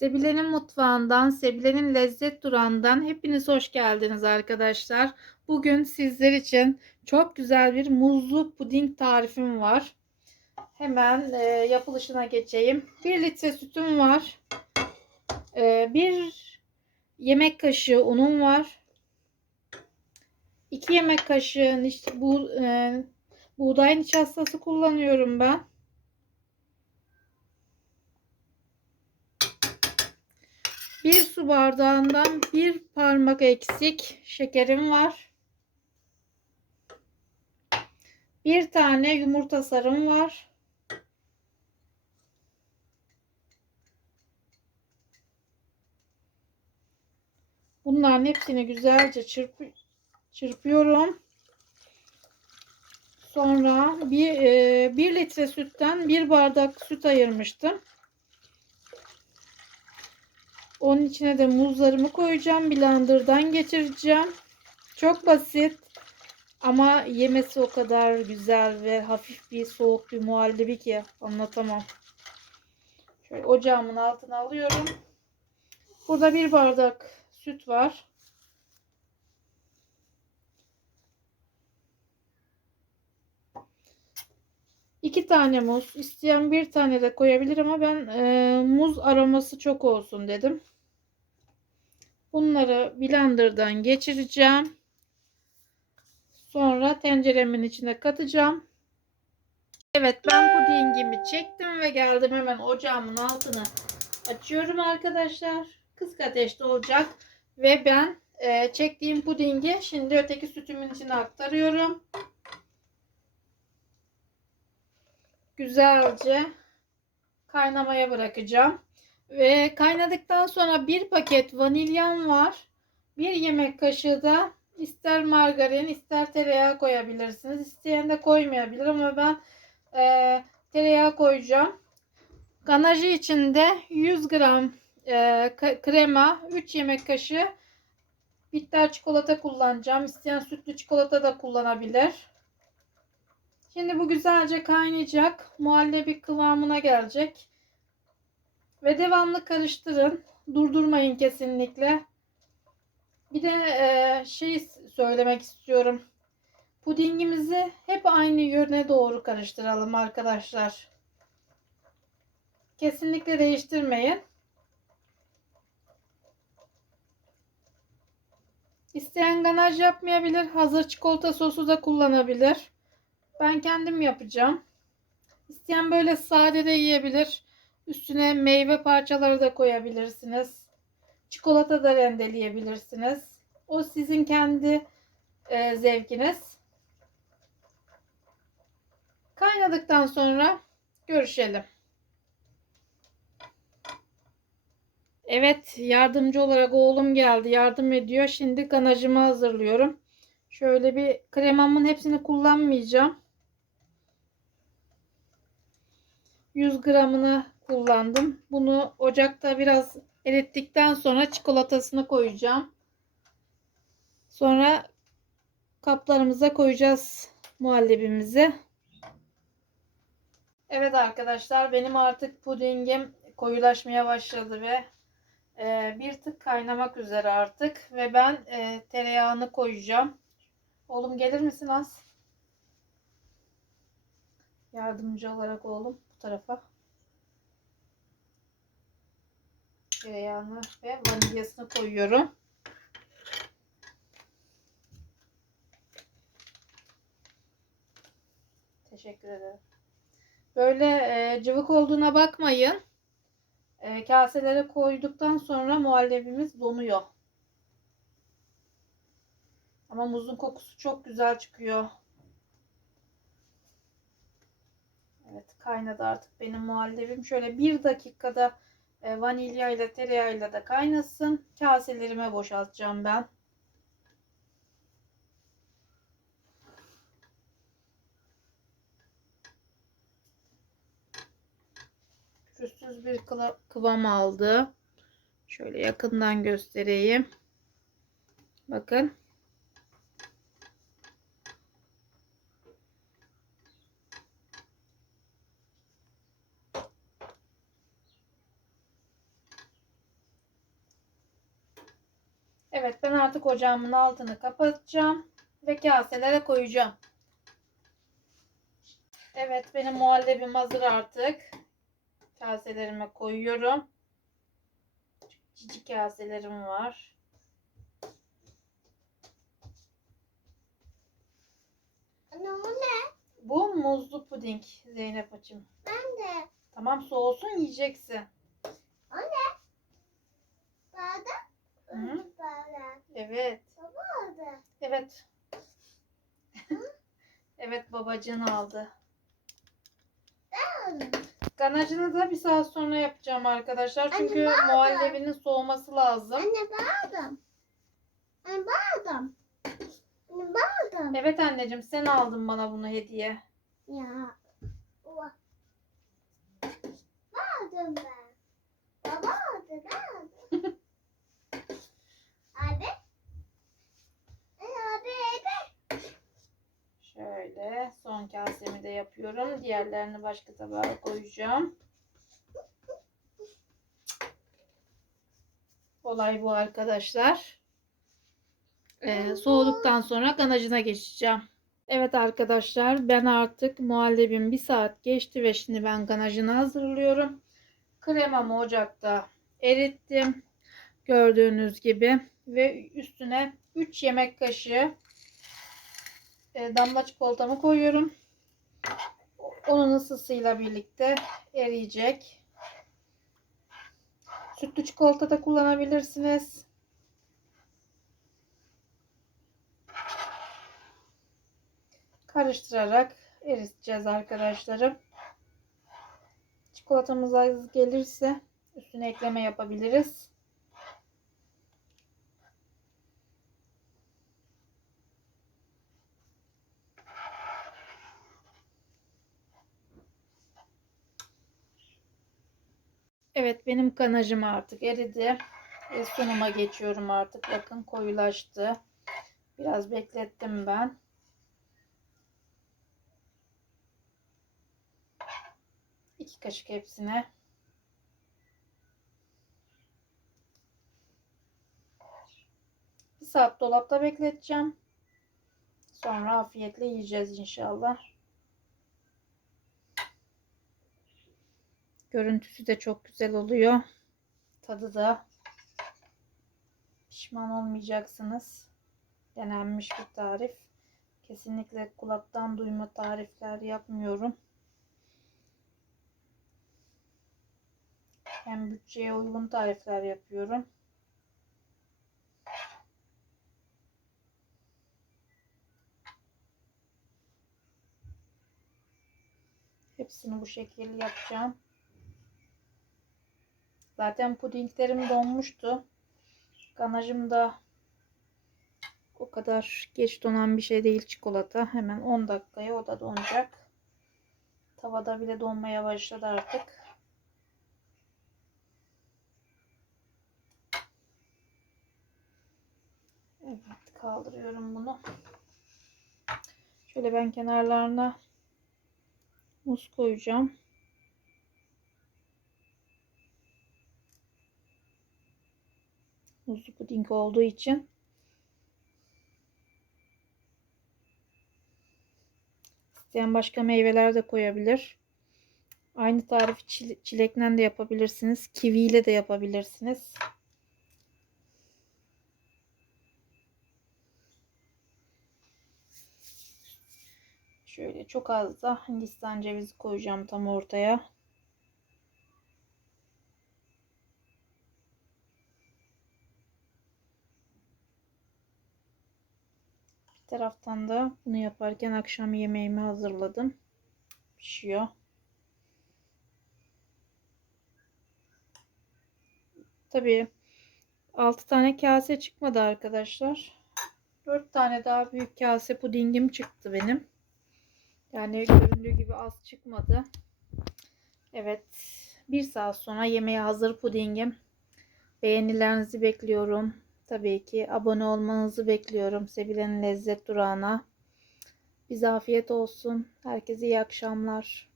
Sebile'nin mutfağından, Sebile'nin lezzet durağından hepiniz hoş geldiniz arkadaşlar. Bugün sizler için çok güzel bir muzlu puding tarifim var. Hemen e, yapılışına geçeyim. 1 litre sütüm var. E, 1 yemek kaşığı unum var. 2 yemek kaşığı bu, e, buğday nişastası kullanıyorum ben. Bir su bardağından bir parmak eksik şekerim var. Bir tane yumurta sarım var. Bunların hepsini güzelce çırp çırpıyorum. Sonra bir, e, bir litre sütten bir bardak süt ayırmıştım. Onun içine de muzlarımı koyacağım. Blender'dan geçireceğim. Çok basit. Ama yemesi o kadar güzel ve hafif bir soğuk bir muhallebi ki anlatamam. Şöyle ocağımın altına alıyorum. Burada bir bardak süt var. İki tane muz. İsteyen bir tane de koyabilir ama ben e, muz aroması çok olsun dedim. Bunları blenderdan geçireceğim. Sonra tenceremin içine katacağım. Evet ben pudingimi çektim ve geldim hemen ocağımın altını açıyorum arkadaşlar. Kısık ateşte olacak. Ve ben e, çektiğim pudingi şimdi öteki sütümün içine aktarıyorum. Güzelce kaynamaya bırakacağım. Ve kaynadıktan sonra bir paket vanilyam var. Bir yemek kaşığı da ister margarin ister tereyağı koyabilirsiniz. İsteyen de koymayabilir ama ben e, tereyağı koyacağım. Ganajı içinde 100 gram e, krema, 3 yemek kaşığı bitter çikolata kullanacağım. İsteyen sütlü çikolata da kullanabilir. Şimdi bu güzelce kaynayacak. Muhallebi kıvamına gelecek. Ve devamlı karıştırın. Durdurmayın kesinlikle. Bir de e, şey söylemek istiyorum. Pudingimizi hep aynı yöne doğru karıştıralım arkadaşlar. Kesinlikle değiştirmeyin. İsteyen ganaj yapmayabilir. Hazır çikolata sosu da kullanabilir. Ben kendim yapacağım. İsteyen böyle sade de yiyebilir. Üstüne meyve parçaları da koyabilirsiniz. Çikolata da rendeleyebilirsiniz. O sizin kendi e, zevkiniz. Kaynadıktan sonra görüşelim. Evet yardımcı olarak oğlum geldi. Yardım ediyor. Şimdi ganajımı hazırlıyorum. Şöyle bir kremamın hepsini kullanmayacağım. 100 gramını kullandım. Bunu ocakta biraz erittikten sonra çikolatasını koyacağım. Sonra kaplarımıza koyacağız muhallebimizi. Evet arkadaşlar benim artık pudingim koyulaşmaya başladı ve e, bir tık kaynamak üzere artık ve ben e, tereyağını koyacağım. Oğlum gelir misin az? Yardımcı olarak oğlum bu tarafa. Tereyağını ve vanilyasını koyuyorum. Teşekkür ederim. Böyle e, cıvık olduğuna bakmayın. E, kaselere koyduktan sonra muhallebimiz donuyor. Ama muzun kokusu çok güzel çıkıyor. Evet kaynadı artık benim muhallebim. Şöyle bir dakikada vanilya ile tereyağıyla da kaynasın. Kaselerime boşaltacağım ben. Pürüzsüz bir kıvam aldı. Şöyle yakından göstereyim. Bakın. Evet ben artık ocağımın altını kapatacağım ve kaselere koyacağım. Evet benim muhallebim hazır artık. Kaselerime koyuyorum. Cici kaselerim var. Anne o ne? Bu muzlu puding Zeynep açım. Ben de. Tamam soğusun yiyeceksin. O ne? Bardak. Hı. Evet. Baba aldı. Evet. evet babacığın aldı. Ben aldım. Ganajını da bir saat sonra yapacağım arkadaşlar. Anne, Çünkü de. muhallebinin soğuması lazım. Anne ben aldım. Anne ben aldım. Anne ben aldım. Evet anneciğim sen aldın bana bunu hediye. Ya. Oha. Ben aldım ben. Baba aldı ben aldım. abi. Anne abi abi. Şöyle son kasemi de yapıyorum. Diğerlerini başka tabağa koyacağım. Olay bu arkadaşlar. Ee, soğuduktan sonra ganajına geçeceğim. Evet arkadaşlar ben artık muhallebim bir saat geçti ve şimdi ben ganajını hazırlıyorum. Kremamı ocakta erittim. Gördüğünüz gibi ve üstüne 3 yemek kaşığı e, damla çikolatamı koyuyorum. Onun ısısıyla birlikte eriyecek. Sütlü çikolata da kullanabilirsiniz. Karıştırarak eriteceğiz arkadaşlarım. Çikolatamız az gelirse üstüne ekleme yapabiliriz. Evet benim kanajım artık eridi. Ve sunuma geçiyorum artık. Bakın koyulaştı. Biraz beklettim ben. İki kaşık hepsine. Bir saat dolapta bekleteceğim. Sonra afiyetle yiyeceğiz inşallah. Görüntüsü de çok güzel oluyor. Tadı da pişman olmayacaksınız. Denenmiş bir tarif. Kesinlikle kulaktan duyma tarifler yapmıyorum. Hem bütçeye uygun tarifler yapıyorum. Hepsini bu şekilde yapacağım. Zaten pudinglerim donmuştu. Ganajım da o kadar geç donan bir şey değil çikolata. Hemen 10 dakikaya o da donacak. Tavada bile donmaya başladı artık. Evet kaldırıyorum bunu. Şöyle ben kenarlarına muz koyacağım. Muzlu puding olduğu için. İsteyen başka meyveler de koyabilir. Aynı tarifi çile- çilekle de yapabilirsiniz. Kivi ile de yapabilirsiniz. Şöyle çok az da Hindistan cevizi koyacağım tam ortaya. Taraftan da bunu yaparken akşam yemeğimi hazırladım. Pişiyor. Tabii 6 tane kase çıkmadı arkadaşlar. 4 tane daha büyük kase pudingim çıktı benim. Yani göründüğü gibi az çıkmadı. Evet. Bir saat sonra yemeğe hazır pudingim. Beğenilerinizi bekliyorum. Tabii ki abone olmanızı bekliyorum. Sevilen lezzet durağına. Bize afiyet olsun. Herkese iyi akşamlar.